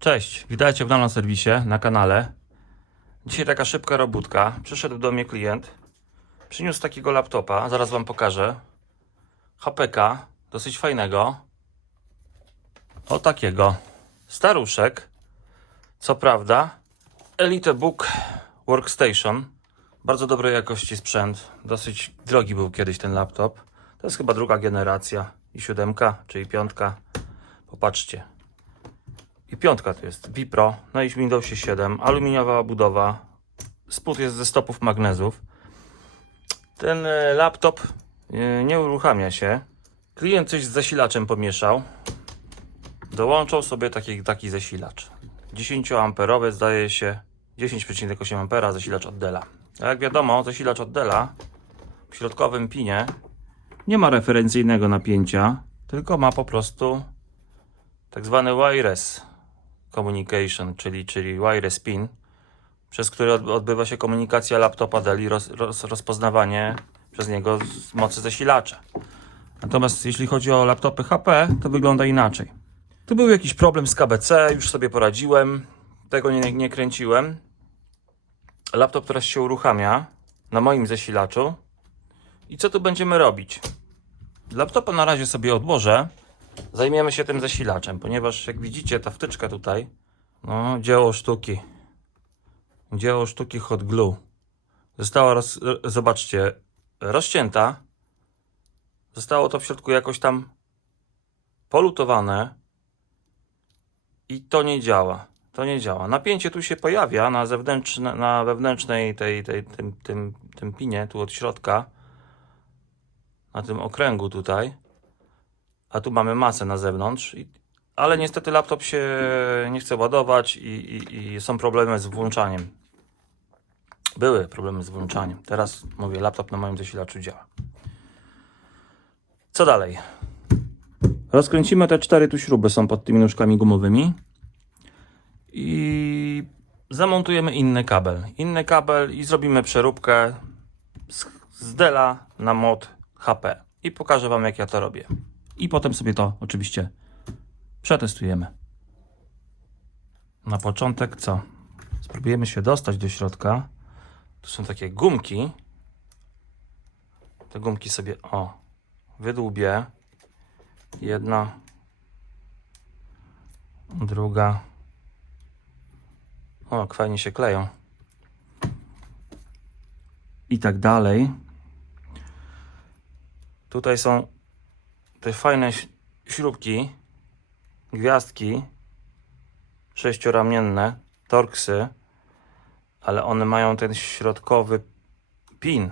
Cześć, witajcie w nano serwisie na kanale. Dzisiaj taka szybka robótka. Przyszedł do mnie klient. Przyniósł takiego laptopa, zaraz wam pokażę. HPK, dosyć fajnego. O takiego. Staruszek. Co prawda, EliteBook Workstation. Bardzo dobrej jakości sprzęt. Dosyć drogi był kiedyś ten laptop. To jest chyba druga generacja. I siódemka, czyli piątka. Popatrzcie. I piątka to jest Vipro na Windowsie 7, aluminiowa budowa. Spód jest ze stopów magnezów. Ten e, laptop e, nie uruchamia się. Klient coś z zasilaczem pomieszał. Dołączał sobie taki, taki zasilacz. 10 amperowy zdaje się 10,8 ampera zasilacz od Della. A jak wiadomo, zasilacz od Della w środkowym pinie nie ma referencyjnego napięcia, tylko ma po prostu tak zwany wireless communication, czyli, czyli wireless pin, przez który od- odbywa się komunikacja laptopa Dell i roz, roz, rozpoznawanie przez niego mocy zasilacza. Natomiast jeśli chodzi o laptopy HP, to wygląda inaczej. Tu był jakiś problem z KBC, już sobie poradziłem, tego nie, nie kręciłem. Laptop teraz się uruchamia na moim zasilaczu. I co tu będziemy robić? Laptopa na razie sobie odłożę. Zajmiemy się tym zasilaczem, ponieważ jak widzicie, ta wtyczka tutaj, no, dzieło sztuki. Dzieło sztuki hot glue. Została, roz, zobaczcie, rozcięta. Zostało to w środku jakoś tam polutowane. I to nie działa. To nie działa. Napięcie tu się pojawia na zewnętrzne, na wewnętrznej tej, tej, tym, tym, tym pinie, tu od środka. Na tym okręgu tutaj a tu mamy masę na zewnątrz, ale niestety laptop się nie chce ładować i, i, i są problemy z włączaniem. Były problemy z włączaniem. Teraz mówię, laptop na moim zasilaczu działa. Co dalej? Rozkręcimy te cztery tu śruby, są pod tymi nóżkami gumowymi i zamontujemy inny kabel. Inny kabel i zrobimy przeróbkę z, z Della na mod HP. I pokażę Wam, jak ja to robię. I potem sobie to oczywiście przetestujemy. Na początek co? Spróbujemy się dostać do środka. Tu są takie gumki. Te gumki sobie, o, wydłubię. Jedna, druga. O, fajnie się kleją. I tak dalej. Tutaj są te fajne śrubki, gwiazdki sześcioramienne, torksy, ale one mają ten środkowy pin.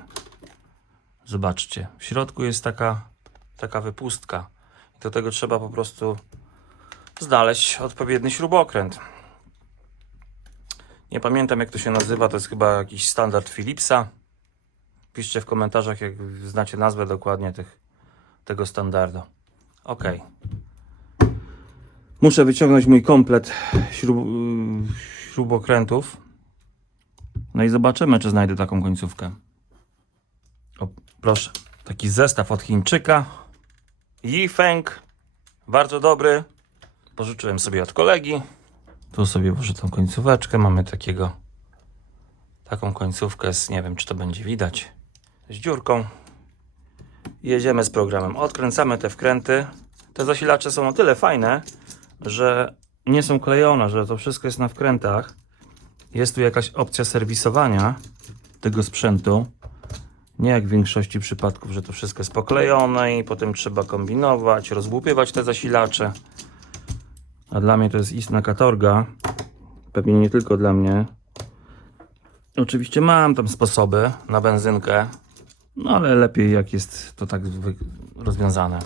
Zobaczcie, w środku jest taka, taka wypustka. Do tego trzeba po prostu znaleźć odpowiedni śrubokręt. Nie pamiętam jak to się nazywa, to jest chyba jakiś standard Philipsa. Piszcie w komentarzach, jak znacie nazwę dokładnie tych, tego standardu. Ok. Muszę wyciągnąć mój komplet śrub, śrubokrętów. No i zobaczymy, czy znajdę taką końcówkę. O, proszę. Taki zestaw od Chińczyka. Yifeng. Bardzo dobry. Pożyczyłem sobie od kolegi. Tu sobie włożę tą końcóweczkę. Mamy takiego taką końcówkę z, nie wiem, czy to będzie widać, z dziurką. Jedziemy z programem. Odkręcamy te wkręty. Te zasilacze są o tyle fajne, że nie są klejone, że to wszystko jest na wkrętach. Jest tu jakaś opcja serwisowania tego sprzętu. Nie jak w większości przypadków, że to wszystko jest poklejone i potem trzeba kombinować, rozłupywać te zasilacze. A dla mnie to jest istna katorga. Pewnie nie tylko dla mnie. Oczywiście mam tam sposoby na benzynkę, no ale lepiej jak jest to tak rozwiązane.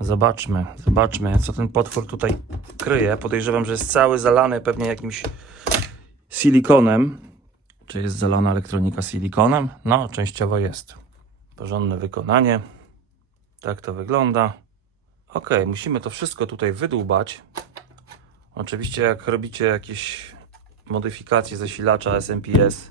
Zobaczmy, zobaczmy co ten potwór tutaj kryje. Podejrzewam, że jest cały zalany pewnie jakimś silikonem. Czy jest zalana elektronika silikonem? No, częściowo jest. Porządne wykonanie. Tak to wygląda. Ok, musimy to wszystko tutaj wydłubać. Oczywiście jak robicie jakieś modyfikacje zasilacza SMPS,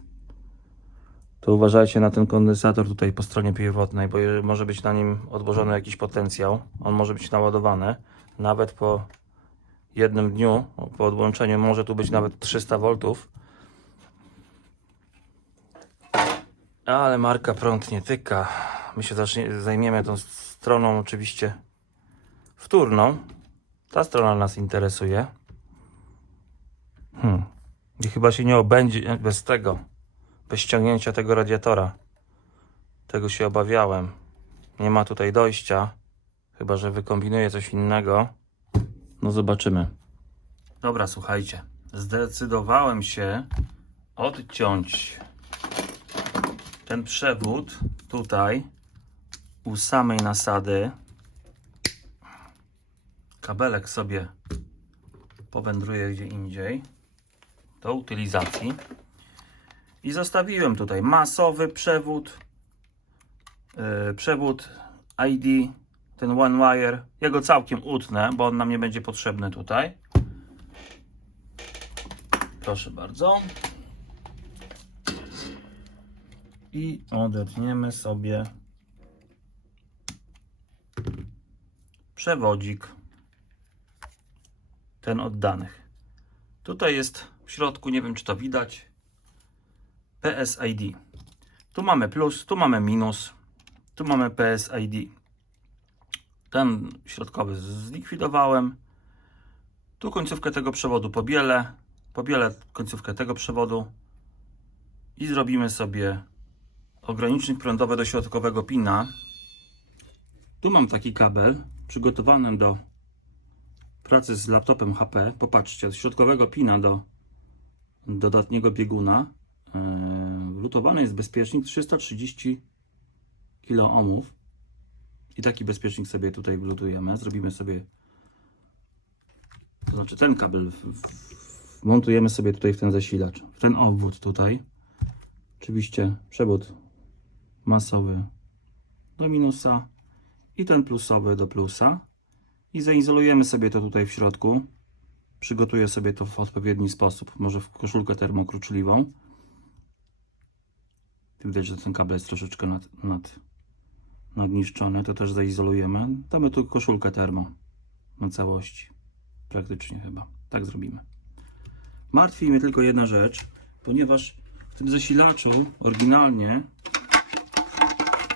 to uważajcie na ten kondensator tutaj po stronie pierwotnej, bo może być na nim odłożony jakiś potencjał. On może być naładowany nawet po jednym dniu. Po odłączeniu może tu być nawet 300 V. Ale marka prąd nie tyka. My się zajmiemy tą stroną oczywiście wtórną. Ta strona nas interesuje. Hmm. I chyba się nie obędzie bez tego. Bez ściągnięcia tego radiatora. Tego się obawiałem. Nie ma tutaj dojścia. Chyba, że wykombinuję coś innego. No zobaczymy. Dobra, słuchajcie. Zdecydowałem się odciąć ten przewód tutaj u samej nasady. Kabelek sobie powędruje gdzie indziej do utylizacji. I zostawiłem tutaj masowy przewód, yy, przewód ID, ten one wire. Ja go całkiem utnę, bo on nam nie będzie potrzebny tutaj. Proszę bardzo. I odetniemy sobie przewodzik ten od danych. Tutaj jest w środku, nie wiem czy to widać, PSID. Tu mamy plus, tu mamy minus, tu mamy PSID. Ten środkowy zlikwidowałem. Tu końcówkę tego przewodu pobielę, pobielę końcówkę tego przewodu i zrobimy sobie ogranicznik prądowy do środkowego pina. Tu mam taki kabel przygotowany do pracy z laptopem HP. Popatrzcie, od środkowego pina do dodatniego bieguna lutowany jest bezpiecznik 330 kOhmów i taki bezpiecznik sobie tutaj wlutujemy. Zrobimy sobie to znaczy ten kabel montujemy sobie tutaj w ten zasilacz, w ten obwód tutaj. Oczywiście przewód masowy do minusa i ten plusowy do plusa i zaizolujemy sobie to tutaj w środku. Przygotuję sobie to w odpowiedni sposób, może w koszulkę termokruczliwą. Widać, że ten kabel jest troszeczkę nad, nad, nadniszczony, to też zaizolujemy. Damy tu koszulkę termo na całości. Praktycznie chyba. Tak zrobimy. Martwi mnie tylko jedna rzecz, ponieważ w tym zasilaczu oryginalnie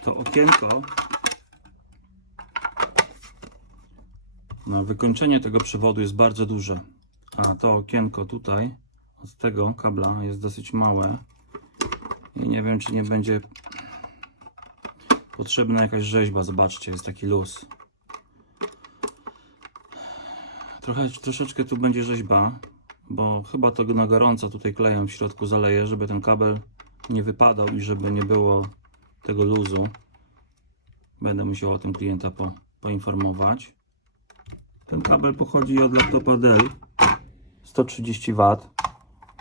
to okienko na wykończenie tego przewodu jest bardzo duże. A to okienko tutaj od tego kabla jest dosyć małe. I nie wiem, czy nie będzie potrzebna jakaś rzeźba. Zobaczcie, jest taki luz. Trochę, troszeczkę tu będzie rzeźba, bo chyba to na gorąco tutaj klejem w środku zaleję, żeby ten kabel nie wypadał i żeby nie było tego luzu. Będę musiał o tym klienta po, poinformować. Ten kabel pochodzi od laptopa Dell 130 W.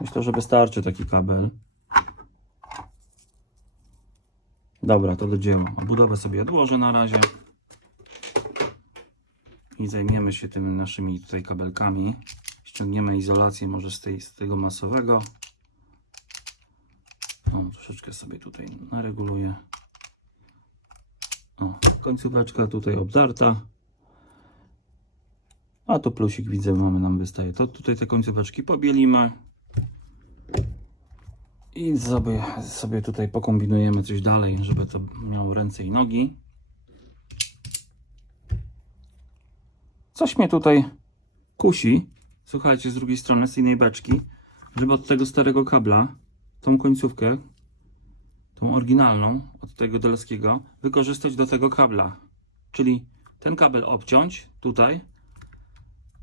Myślę, że wystarczy taki kabel. Dobra, to do dzieła. Budowę sobie odłożę na razie. I zajmiemy się tymi naszymi tutaj kabelkami. Ściągniemy izolację może z, tej, z tego masowego. O, troszeczkę sobie tutaj nareguluję. O, końcóweczka tutaj obdarta. A tu plusik widzę, mamy nam wystaje. To tutaj te końcóweczki pobielimy. I sobie, sobie tutaj pokombinujemy coś dalej, żeby to miało ręce i nogi. Coś mnie tutaj kusi. Słuchajcie, z drugiej strony, z innej beczki, żeby od tego starego kabla, tą końcówkę, tą oryginalną, od tego delskiego, wykorzystać do tego kabla. Czyli ten kabel obciąć tutaj,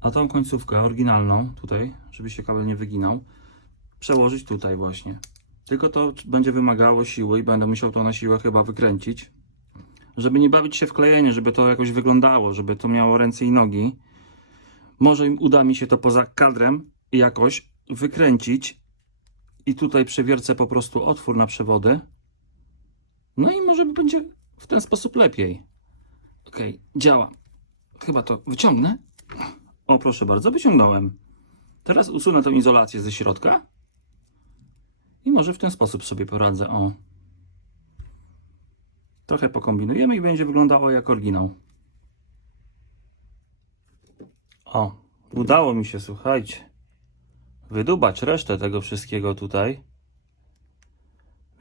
a tą końcówkę oryginalną tutaj, żeby się kabel nie wyginał, przełożyć tutaj właśnie. Tylko to będzie wymagało siły i będę musiał to na siłę chyba wykręcić. Żeby nie bawić się w klejenie, żeby to jakoś wyglądało, żeby to miało ręce i nogi. Może im uda mi się to poza kadrem jakoś wykręcić i tutaj przewiercę po prostu otwór na przewody. No i może będzie w ten sposób lepiej. Ok, działa. Chyba to wyciągnę. O, proszę bardzo, wyciągnąłem. Teraz usunę tą izolację ze środka. I może w ten sposób sobie poradzę. O. Trochę pokombinujemy i będzie wyglądało jak oryginał. O, udało mi się, słuchajcie, wydubać resztę tego wszystkiego tutaj.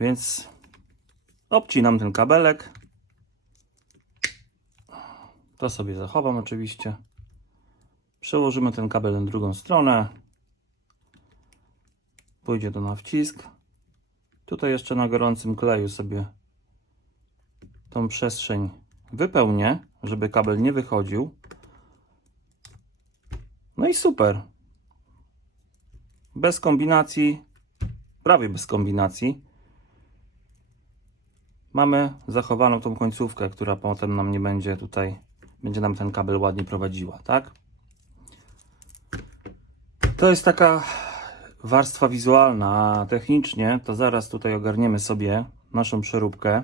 Więc obcinam ten kabelek. To sobie zachowam oczywiście. Przełożymy ten kabel na drugą stronę. Pójdzie to na wcisk. Tutaj jeszcze na gorącym kleju sobie tą przestrzeń wypełnię, żeby kabel nie wychodził. No i super. Bez kombinacji, prawie bez kombinacji, mamy zachowaną tą końcówkę, która potem nam nie będzie tutaj, będzie nam ten kabel ładnie prowadziła, tak? To jest taka warstwa wizualna, a technicznie to zaraz tutaj ogarniemy sobie naszą przeróbkę.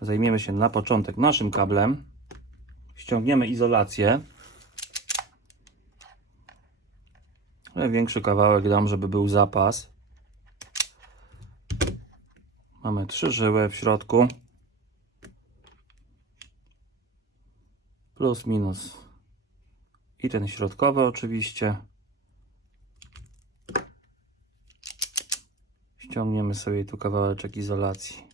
Zajmiemy się na początek naszym kablem. Ściągniemy izolację. Ale Większy kawałek dam, żeby był zapas. Mamy trzy żyły w środku. Plus, minus. I ten środkowy oczywiście. Ściągniemy sobie tu kawałeczek izolacji.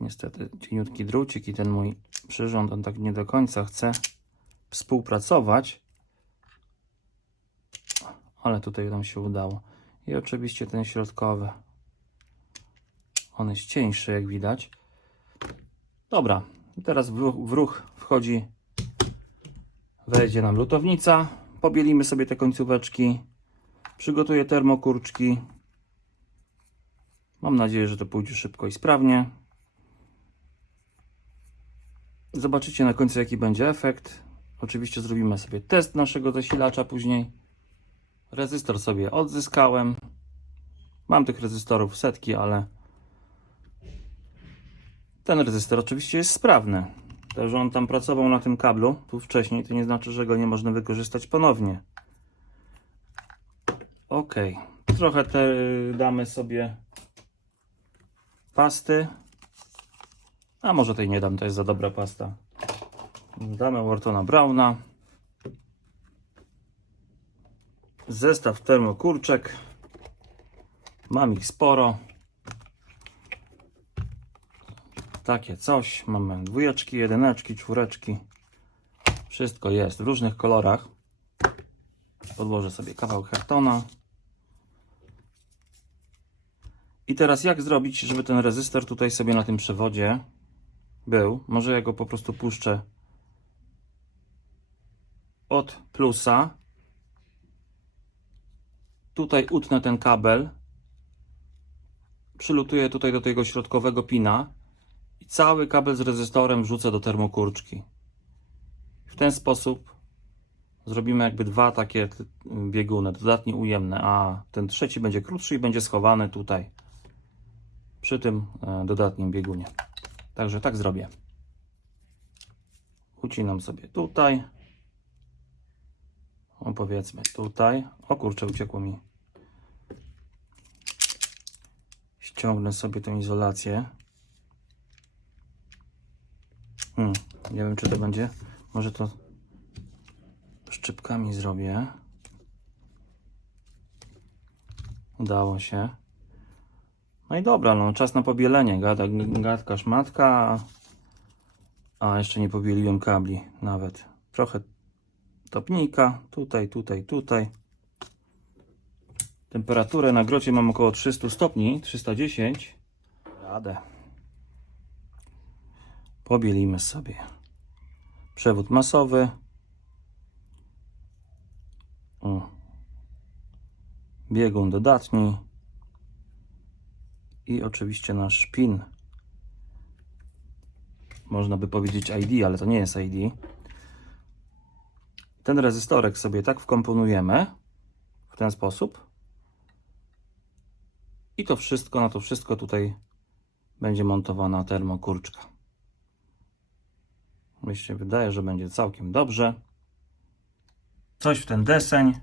Niestety cieniutki drucik i ten mój przyrząd, on tak nie do końca chce współpracować. Ale tutaj nam się udało. I oczywiście ten środkowy. On jest cieńszy, jak widać. Dobra, teraz w ruch, w ruch wchodzi, wejdzie nam lutownica. Pobielimy sobie te końcóweczki. Przygotuję termokurczki. Mam nadzieję, że to pójdzie szybko i sprawnie. Zobaczycie na końcu, jaki będzie efekt. Oczywiście zrobimy sobie test naszego zasilacza później. Rezystor sobie odzyskałem. Mam tych rezystorów setki, ale ten rezystor oczywiście jest sprawny. To, że on tam pracował na tym kablu tu wcześniej, to nie znaczy, że go nie można wykorzystać ponownie. Ok. Trochę te damy sobie pasty. A może tej nie dam, to jest za dobra pasta. Damy Wortona Browna. Zestaw termokurczek. Mam ich sporo. Takie coś. Mamy dwójeczki, jedyneczki, czwóreczki. Wszystko jest w różnych kolorach. Podłożę sobie kawał kartona. I teraz jak zrobić, żeby ten rezystor tutaj sobie na tym przewodzie był? Może ja go po prostu puszczę od plusa. Tutaj utnę ten kabel. Przylutuję tutaj do tego środkowego pina i cały kabel z rezystorem wrzucę do termokurczki. W ten sposób zrobimy jakby dwa takie bieguny, dodatnie ujemne, a ten trzeci będzie krótszy i będzie schowany tutaj przy tym e, dodatnim biegunie. Także tak zrobię. Ucinam sobie tutaj. O, powiedzmy tutaj. O kurczę, uciekło mi. Ściągnę sobie tą izolację. Hmm, nie wiem, czy to będzie. Może to szczypkami zrobię. Udało się. No i dobra, no czas na pobielenie. Gada, gadka szmatka. A jeszcze nie pobieliłem kabli nawet. Trochę topnika. Tutaj, tutaj, tutaj. Temperaturę na grocie mam około 300 stopni. 310. Radę. Pobielimy sobie. Przewód masowy. O. Biegun dodatni i oczywiście nasz PIN. Można by powiedzieć ID, ale to nie jest ID. Ten rezystorek sobie tak wkomponujemy w ten sposób. I to wszystko, na to wszystko tutaj będzie montowana termokurczka. Mi się wydaje, że będzie całkiem dobrze. Coś w ten deseń.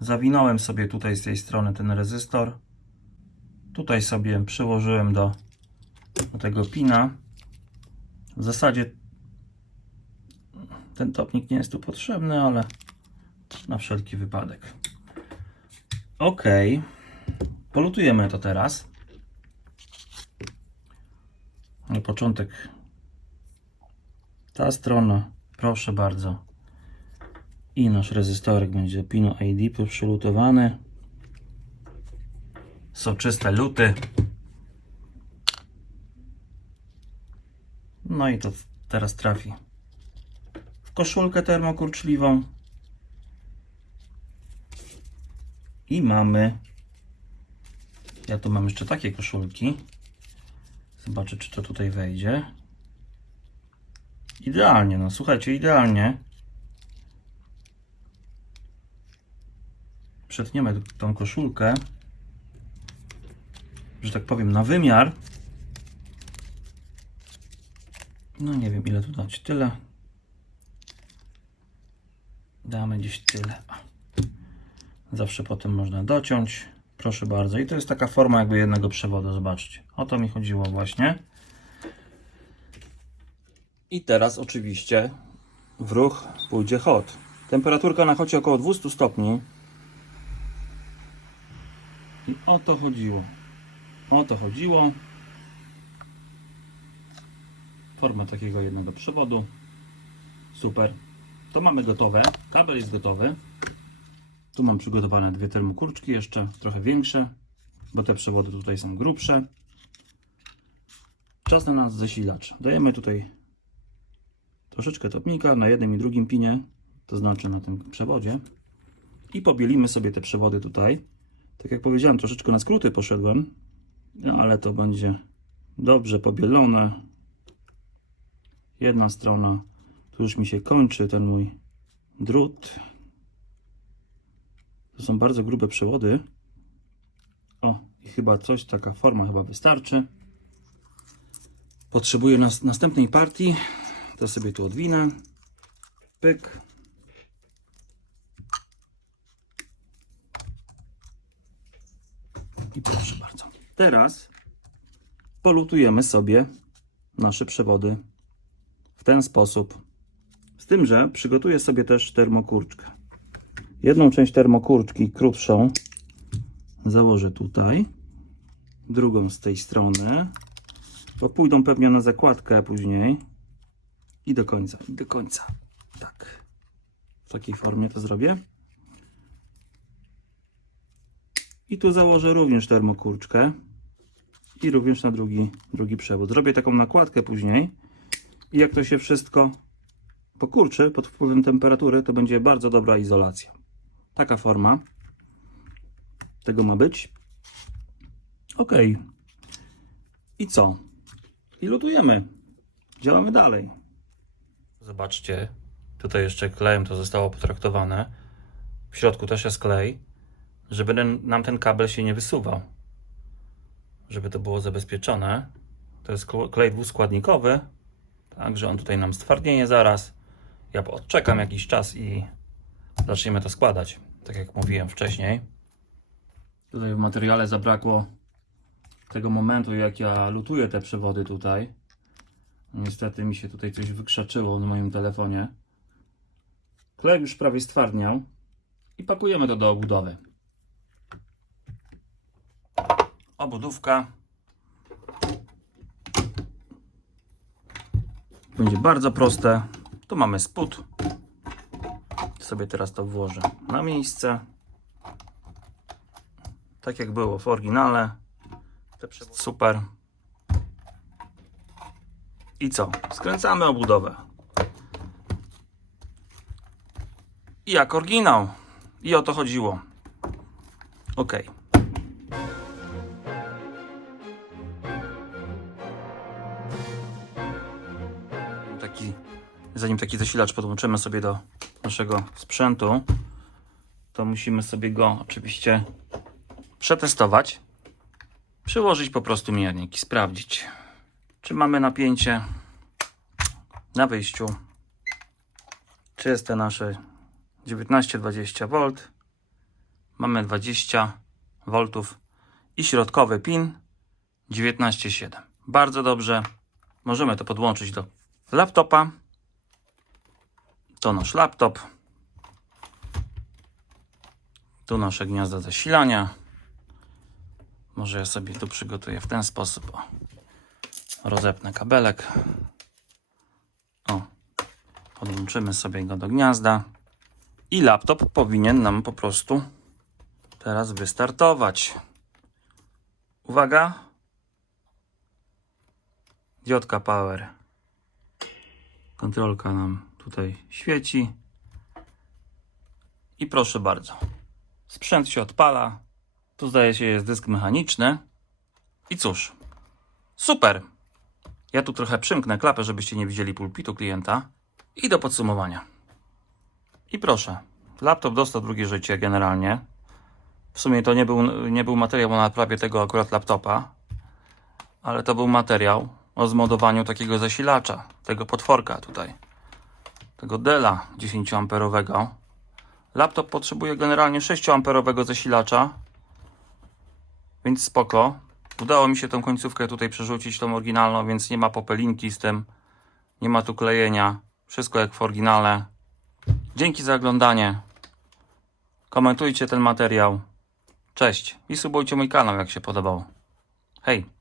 Zawinąłem sobie tutaj z tej strony ten rezystor. Tutaj sobie przyłożyłem do, do tego pina. W zasadzie Ten topnik nie jest tu potrzebny, ale na wszelki wypadek. Ok. Polutujemy to teraz. Na początek ta strona, proszę bardzo. I nasz rezystorek będzie do pinu ID przylutowany. Soczyste luty. No i to teraz trafi w koszulkę termokurczliwą. I mamy. Ja tu mam jeszcze takie koszulki. Zobaczę, czy to tutaj wejdzie. Idealnie, no słuchajcie, idealnie. Przetniemy tą koszulkę, że tak powiem, na wymiar. No nie wiem, ile tu dać. Tyle. Damy gdzieś tyle. Zawsze potem można dociąć. Proszę bardzo. I to jest taka forma jakby jednego przewodu. Zobaczcie. O to mi chodziło właśnie. I teraz oczywiście w ruch pójdzie hot. Temperaturka na chocie około 200 stopni. I o to chodziło. O to chodziło. Forma takiego jednego przewodu. Super. To mamy gotowe. Kabel jest gotowy. Tu mam przygotowane dwie termokurczki jeszcze, trochę większe, bo te przewody tutaj są grubsze. Czas na nas zasilacz. Dajemy tutaj troszeczkę topnika na jednym i drugim pinie, to znaczy na tym przewodzie. I pobielimy sobie te przewody tutaj. Tak jak powiedziałem, troszeczkę na skróty poszedłem, ale to będzie dobrze pobielone. Jedna strona, tu już mi się kończy ten mój drut. To są bardzo grube przewody. O, i chyba coś, taka forma chyba wystarczy. Potrzebuję nas, następnej partii. To sobie tu odwinę. Pyk. I proszę. Teraz polutujemy sobie nasze przewody w ten sposób. Z tym, że przygotuję sobie też termokurczkę. Jedną część termokurczki, krótszą, założę tutaj. Drugą z tej strony. Bo pójdą pewnie na zakładkę później. I do końca, i do końca. Tak. W takiej formie to zrobię. I tu założę również termokurczkę. I również na drugi, drugi przewód. Zrobię taką nakładkę później. I jak to się wszystko pokurczy pod wpływem temperatury, to będzie bardzo dobra izolacja. Taka forma tego ma być. Ok. I co? I lutujemy. Działamy dalej. Zobaczcie, tutaj jeszcze klejem to zostało potraktowane. W środku też jest klej, żeby nam ten kabel się nie wysuwał. Żeby to było zabezpieczone. To jest kl- klej dwuskładnikowy, także on tutaj nam stwardnieje zaraz. Ja odczekam jakiś czas i zaczniemy to składać, tak jak mówiłem wcześniej. Tutaj w materiale zabrakło tego momentu, jak ja lutuję te przewody tutaj. Niestety mi się tutaj coś wykrzaczyło na moim telefonie. Klej już prawie stwardniał i pakujemy to do obudowy. Obudówka będzie bardzo proste. Tu mamy spód. Sobie teraz to włożę na miejsce. Tak jak było w oryginale. Super. I co? Skręcamy obudowę. I jak oryginał. I o to chodziło. Ok. Zanim taki zasilacz podłączymy sobie do naszego sprzętu, to musimy sobie go oczywiście przetestować. Przyłożyć po prostu miernik i sprawdzić, czy mamy napięcie na wyjściu. Czy jest te nasze 19-20 V. Mamy 20 V i środkowy pin 19,7. Bardzo dobrze. Możemy to podłączyć do laptopa, To nasz laptop. Tu nasze gniazdo zasilania. Może ja sobie tu przygotuję w ten sposób. O. Rozepnę kabelek. O. Podłączymy sobie go do gniazda. I laptop powinien nam po prostu teraz wystartować. Uwaga. Diodka power. Kontrolka nam tutaj świeci. I proszę bardzo. Sprzęt się odpala. Tu zdaje się jest dysk mechaniczny. I cóż. Super. Ja tu trochę przymknę klapę, żebyście nie widzieli pulpitu klienta. I do podsumowania. I proszę. Laptop dostał drugie życie generalnie. W sumie to nie był, nie był materiał o naprawie tego akurat laptopa, ale to był materiał o zmodowaniu takiego zasilacza, tego potworka tutaj, tego Dela 10 amperowego. Laptop potrzebuje generalnie 6 amperowego zasilacza, więc spoko. Udało mi się tą końcówkę tutaj przerzucić, tą oryginalną, więc nie ma popelinki z tym, nie ma tu klejenia, wszystko jak w oryginale. Dzięki za oglądanie. Komentujcie ten materiał. Cześć i subujcie mój kanał, jak się podobał. Hej!